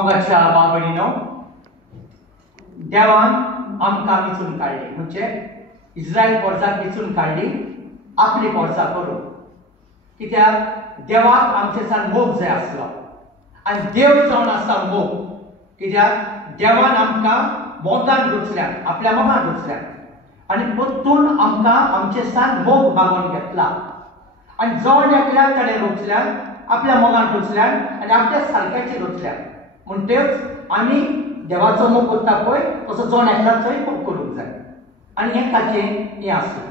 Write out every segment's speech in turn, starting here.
मोगाच्या बाबडीनो देवान आमकां वेचून काडली म्हणजे इस्रायल पोरसाक वेचून काडली आपली पोरसां करून कित्याक देवाक आमचे सान मोग जाय आसलो आनी देव जावन आसा मोग कित्याक देवान आमकां मोगान रुचल्यान आपल्या मोगान रुचल्यान आनी परतून आमकां आमचे सान मोग मागून घेतला आनी जण एकल्याक ताणें रुचल्यान आपल्या मोगान रुचल्यान आनी आपल्या सारक्याची रुचल्यान म्हणटच आमी देवाचो मोग करता पळय तसो जण एकल्याचोय मोग करूंक जाय आनी हे खातीर हें आसलें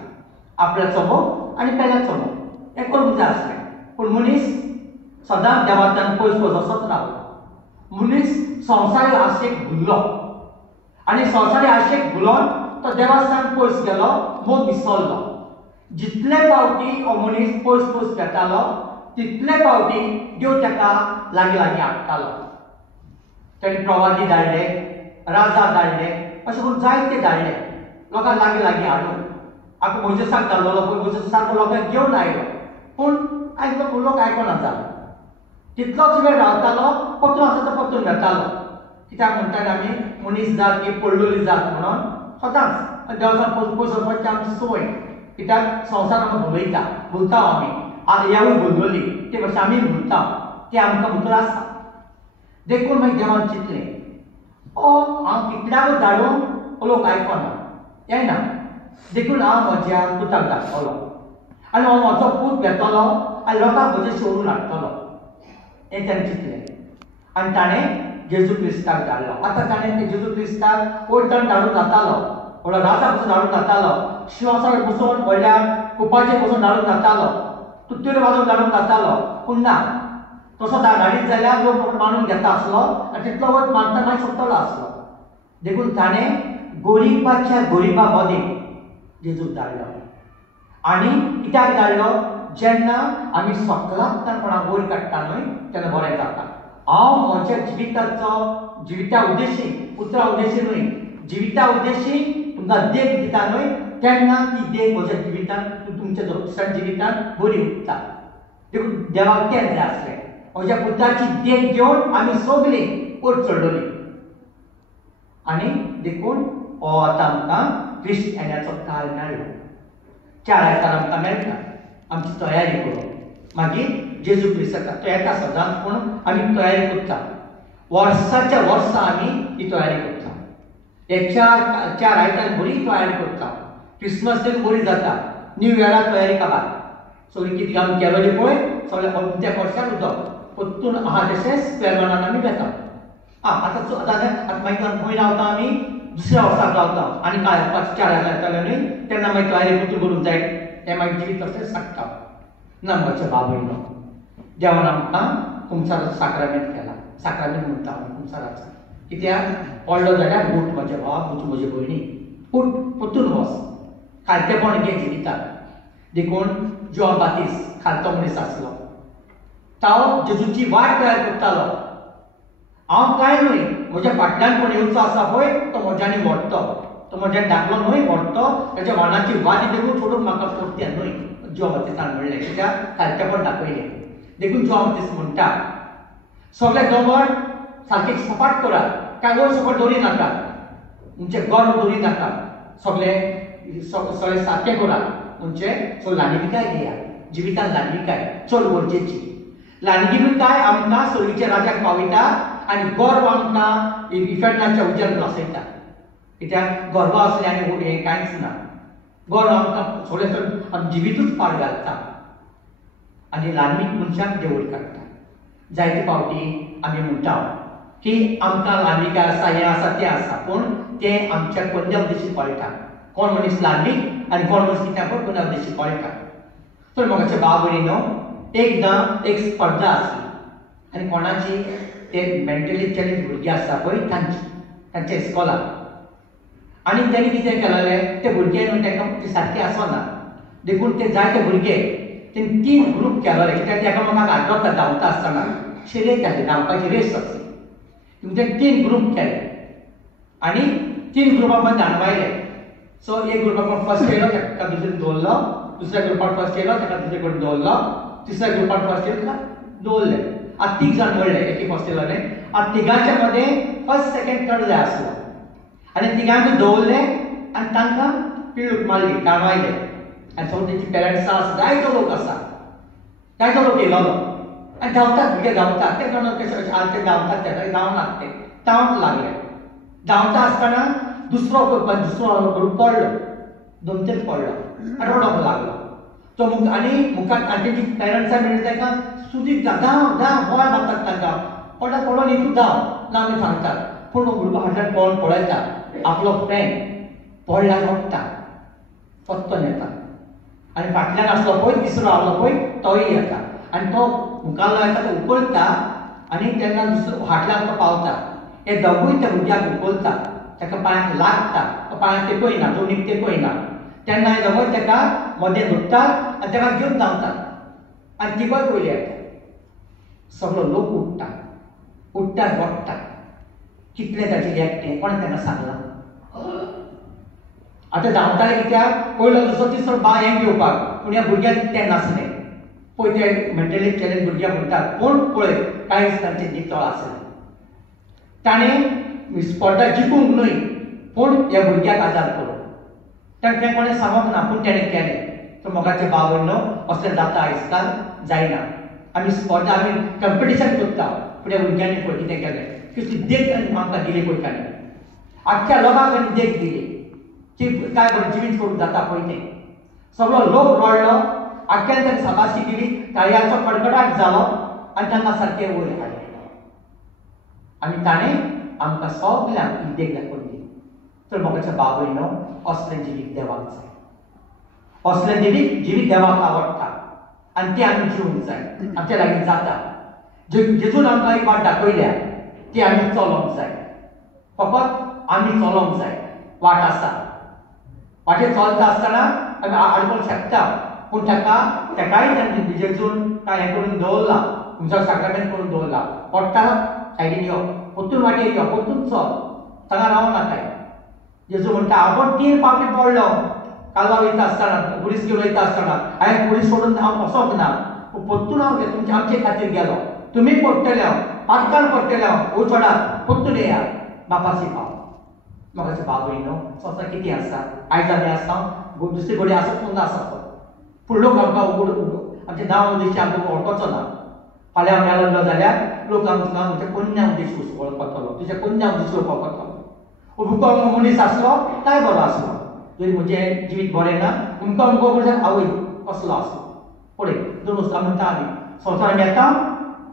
आपल्याचो मोग आनी पेल्याचो मोग हें करूंक जाय आसलें पूण मनीस सदांच देवाच्यान पयस पयस वचत रावलो मनीस संवसारीक आशेक भुल्लो आनी संवसारीक आशेक भुलोन तो देवासान पयस गेलो मोग विसरलो जितले फावटी हो मनीस पयस पयस घेतालो तितले फावटी देव ताका लागीं लागीं हाडटालो ताणें प्रवादी धाडले राजा धाडले अशें करून जायते धाडले लोकांक लागीं लागीं हाडून आतां मोजेसाक धाडलो पळय मोजेसाक लोकांक घेवन आयलो पूण आयलो लोक आयकना जालो तितलोच वेळ रावतालो पत्रून आसा तो पत्रून घेतालो कित्याक म्हणटाले आमी मनीस जात ही पडलोली जात म्हणून सदांच देवासान पयस पयस वचपाची आमची संवय कित्याक संवसार आमकां भुलयता भुलता आमी ह्यावूय भुललोली ते भाशेन आमी भुलता ते आमकां भितर आसा देखून मागीर देवान चिंतलें हांव कितल्याक धाडूं लोक आयकना येना देखून हांव म्हज्या पुताक धाडटलो आनी हांव म्हजो पूत घेतलो आनी लोकांक म्हजे सोडून हाडटलो हें ताणें चिंतलें आनी ताणें जेजू क्रिस्ताक धाडलो आतां ताणें ते जेजू क्रिस्ताक ओल्टान धाडून जातालो व्हडलो राजा बसून धाडून जातालो शिवासार बसून व्हडल्या कुपाचेर बसून धाडून जातालो तुत्तुर वाजोवन धाडून जातालो पूण ना तसो धाडीत जाल्यार लोक मानून घेता आसलो आनी तितलो वच मानता मागीर सोंपतलो आसलो देखून ताणें गोरिबाच्या गोरिबा मदें जेजूक धाडलो आनी कित्याक धाडलो जेन्ना आमी सोकलांतल्यान कोणाक वयर काडटा न्हय तेन्ना बरें जाता हांव म्हज्या जिविता उद्देशी उतरा उद्देशी न्हय जिविता उद्देशी तुमकां देख दिता न्हय तेन्ना ती देख म्हज्या जिवितान तुमच्या दुसऱ्या जिवितान बरी उरता देखून देवाक तें जाय आसलें म्हज्या पुताची देख घेवन आमी सगळीं वयर चडलोलीं आनी देखून हो आतां आमकां क्रिस्त येण्याचो काळ मेळ्ळो 4 आयतार आमकां मेळटा आमची तयारी करून मागीर जेजू क्रिस्ताक तो येता सदांच पूण आमी तयारी करता वर्साच्या वर्सा आमी ही तयारी करता हे चार आयतार बरी तयारी करता क्रिसमस डे बरी जाता न्यू इयराक तयारी काबार सगळीं कितें आमी केलोली पळय सगळें त्या वर्साक उदक परतून आहा तशेंच पेलवणान आमी घेता आतां मागीर खंय रावता आमी दुसऱ्या वर्साक रावता आनी काय 4 येताले न्हय तेन्ना मागीर तयारी परतून करूंक जाय हें मागीर जिवीत तशेंच सांगता ना म्हज्या बाबडीनो देवान आमकां कुंसाराचो साक्रामेंत केला साक्रामेंत म्हणटा आमी कुंसाराचो कित्याक व्हडलो जाल्यार बूट म्हजे भाव म्हजे भयणी पूण परतून वच खालतेपण घे जिविताक देखून जॉन बातिस्ट खालतो मनीस आसलो तो जेजूची वाट तयार करतालो हांव काय न्हय म्हज्या फाटल्यान कोण येवचो आसा पळय तो म्हज्यानी व्हडतो तो म्हज्यान धाकलो न्हय व्हडतो ताच्या वाणाची वाट देखून सोडून म्हाका परतें न्हय जॉन बातिस्तान म्हणलें कित्याक खालतेपण दाखयलें देखून जॉन बातिस्ट म्हणटा सगळे दोंगर सारके सपाट करात काय वयर सकयल दवरी नाका म्हणजे गर्व दवरी नाका सगळे सारके करात म्हणजे सो ल्हानविकाय घेया जिवितान ल्हानविकाय चड गरजेची ल्हानविकाय आमकां सोयीच्या राजाक पावयता आनी गर्व आमकां इफेक्टाच्या उज्यान लासयता कित्याक गर्व आसलें आनी हें कांयच ना गर्व आमकां सगळें चड आमी जिवितूच पाड घालता आनी ल्हानवीक मनशाक देंवोर काडटा जायते फावटी आमी म्हणटा की आमकां ल्हानविकाय आसा हें आसा तें आसा पूण तें आमच्या कोन्या उद्देशी कळटा कोण मनीस ल्हानवीक आनी कोण मनीस कित्याक कोन्या उद्देशी कळटा तर म्हाका भाव भयणीनो एकदां एक स्पर्धा आसली आनी कोणाची ते मेंटली चॅलेंज भुरगीं आसता पळय तांच्या इस्कॉलाक आनी तेणी कितें केलेलें ते भुरग्यांक तांकां सारकें आसना देखून ते जायते भुरगे तेणी 3 ग्रूप केलोले कित्याक एकामेकाक आदवता धांवता आसतना शिरयताले धांवपाची रेस आसली ते 3 ग्रूप केले आनी 3 ग्रुपां मदीं धांवयले सो एक ग्रुपाक फर्स्ट येयलो ताका दुसरे दवरलो दुसऱ्या ग्रुपाक फर्स्ट येयलो ताका दुसरे कडेन दवरलो तिसऱ्या ग्रुपाक फर्स्ट येयलो ताका दवरले 3 जाण वळले एके फर्स्ट येयलोले आनी तिगांच्या मदें फर्स्ट सेकंड थर्ड जाय आसलो आनी तिगांक दवरले आनी तांकां पिळूक मारली काणवायले आनी सगळे तेंची पेरंट्स आसा जायतो लोक आसा जायतो लोक येयलोलो आनी धांवतात भुरगे धांवतात ते जाण कशें कशें आले ते धांवतात ते धांवनात ते धांवंक लागले धांवता आसतना दुसरो ग्रूप पडलो दोन तीन पडलो आनी रडोंक लागलो तो आनी मुखार आनी तेजी पेरंट्सां मेळटा ताका सुदीक धांव बोवाळ मारतात तांकां पडत पडो न्ही तूं धांव ना आमी सांगतात पूण ग्रुपा फाटल्यान पळोवन पळयता आपलो फ्रेंड पडला रडटा पत्तोन येता आनी फाटल्यान आसलो पळय तिसरो आसलो पळय तोय येता आनी तो मुखारलो येता तो उखलता आनी तेन्ना दुसरो फाटल्यान तो पावता हे दोगूय त्या भुरग्याक उखलता ताका पांयाक लागता तो पांयाक तेकोयना दोनीक तेकोयना तेन्ना हे दोगूय ताका मदें धरतात आनी ताका घेवन धांवतात आनी तिगोय पयली येता सगळो लोक उठ्ठा रडटा कितलें ताचें एकटें कोणें तांकां सांगलां आतां धांवताले कित्याक पयलो दुसरो तिसरो हें घेवपाक पूण ह्या भुरग्याक तें नासलें पळय ते मेंटली चॅलेंज भुरग्याक म्हणटात पूण पळय कांय दिसांचे नितळ आसलें ताणें स्पर्धा जिखूंक न्हय पूण ह्या भुरग्याक आदार करूं तांकां कोणें सांगोंक ना पूण तेणें केलें तर मोगाचे बावण्णो असलें जाता आयजकाल जायना आमी स्पर्धा आमी कंपिटिशन करता पूण ह्या भुरग्यांनी पळय कितें केलें कसली देख आमकां दिली पळय ताणें आख्ख्या लोकांक आनी देख दिली की काय बरें जिवीत करूंक जाता पळय तें सगळो लोक रडलो आख्यान ताणें शाबासकी दिली ताळयांचो कडकडाट जालो आनी तांकां सारकें वयर हाडलें आनी ताणें आमकां सगल्यांक ही देख दाखोवन दिली तर मोगाच्या बाबयनो असलें जिवीत देवाक जाय असलें जिवीत देवाक आवडटा आनी तें आमी जिवंक जाय आमच्या लागीं जाता जेजून आमकां एक वाट दाखयल्या ती आमी चलोंक जाय फकत आमी चलोंक जाय वाट आसा वाटेर चलता आसतना आमी आडकोंक शकता पूण तेकाय ताणें जेजून काय हें करून दवरला तुमचो साक्रामेंट करून दवरला पडटा सायडीन यो परतून वाटेर यो परतून चल थंगा रावं नाकाय जेजू म्हणटा हांव तीन पावटी पडलो कालवा वयता आसतना पुलीस घेवन वयता आसतना हांवें पुलीस सोडून हांव वचोंक ना पूण परतून हांव तुमच्या आमचे खातीर गेलो तुमी पडटले हांव पातकान पडटले हांव उचोडात परतून येया बापासी पाव मोगाचे बाबयनो संवसार कितें आसा आयज आमी आसा दुसरे कडेन आसत ना आसा पूण लोक आमकां आमचें नांव उदेशी आमकां वळखोचो ना फाल्यां हांव मेलो जाल्यार लोक आमकां म्हणजे कन्या उदेश वळखतलो तुज्या कन्या उदेश वळखतलो अमुको मनीस आसलो काय बरो आसलो जरी म्हजें जिवीत बरें ना अमुको म्हणल्यार आवय कसलो आसलो पळय दोन वस्तू म्हणटा आमी संवसारान येता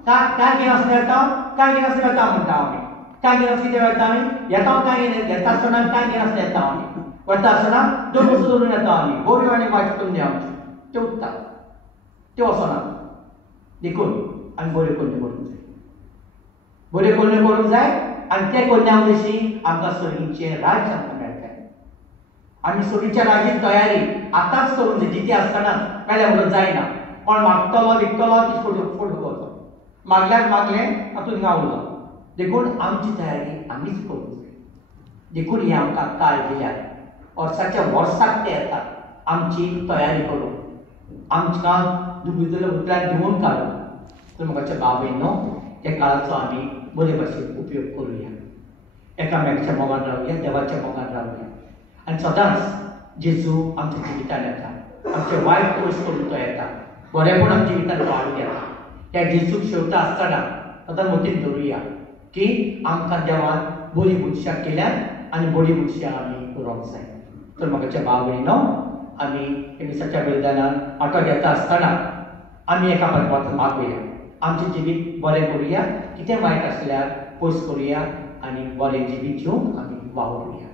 काय घेवन आसता येता काय घेवन आसता येता म्हणटा आमी काय घेवन आसता कितें येता आमी येता काय येता आसतना काय घेवन आसता येता आमी वता आसतना दोन वस्तू धरून येता आमी बऱ्यो आनी वायट कन्या आमच्यो त्यो उत्ता त्यो वचना देखून आमी बऱ्यो कन्यो करूंक जाय बऱ्यो कन्यो करूंक जाय आनी ते कन्या उदेशी आमकां सर्गीचें राज्य आमकां मेळटलें आमी सर्गीच्या राज्याची तयारी आतांच करूंक जाय जिती आसतना नाजाल्यार म्हणून जायना कोण मागतलो विकतलो ती फोटो करचो मागल्यार मागलें तातूंत गावलो देखून आमची तयारी आमीच करूंक जाय देखून ही आमकां काळ दिल्या वर्साच्या वर्साक ते येतात आमची तयारी करून आमकां भितरल्या उतराक घेवन काडून तर म्हाका बाबयनो त्या काळाचो आमी बरे भाशेन उपयोग करुया एकामेकाच्या मोगान रावया देवाच्या मोगान रावया आनी सदांच जेजू आमच्या जिवितान येता आमचे वायट पयस करून तो येता बरेपण आमच्या जिवितान तो हाडून येता त्या जेजूक शेवटा आसतना सदां मतीन दवरुया की आमकां देवान बरी बुरश्यां केल्यान आनी बरी बुरश्यां आमी करूंक जाय तर म्हाका बाबयनो आमी एमिसाच्या बलिदानान आटो घेता आसतना आमी एका पात्रांत मागुया आमचें जिवीत बरें करुया कितें वायट आसल्यार पयस करुया आनी बरें जिवीत जिवंक आमी वावुरया